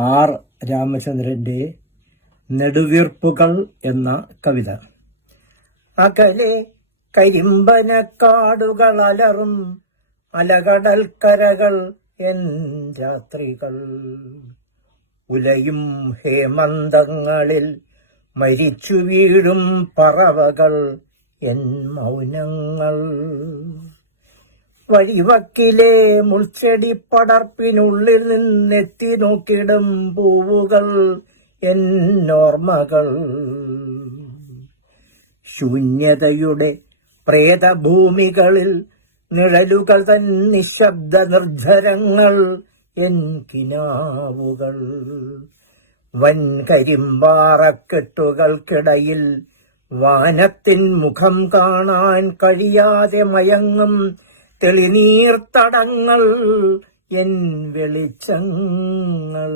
R രാമചന്ദ്രന്റെ നെടുവീർപ്പുകൾ എന്ന കവിത. അകലെ കരിമ്പനക്കാടുകൾ അലറും അലകടൽക്കരകൾ N രാത്രികൾ. ഉലയും ഹേമന്തങ്ങളിൽ മരിച്ചു വീഴും പറവകൾ എൻ മൗനങ്ങൾ. വഴിവക്കിലെ മുൾച്ചെടി പടർപ്പിനുള്ളിൽ നിന്നെത്തി നോക്കിടും പൂവുകൾ എന്നോർമ്മകൾ ശൂന്യതയുടെ പ്രേതഭൂമികളിൽ നിഴലുകൾ തൻ നിശബ്ദ നിർജരങ്ങൾ എൻ കിനാവുകൾ. വൻകരിമ്പാറക്കെട്ടുകൾക്കിടയിൽ വാനത്തിൻ മുഖം കാണാൻ കഴിയാതെ മയങ്ങും തെളിനീർത്തടങ്ങൾ എൻ വെളിച്ചങ്ങൾ.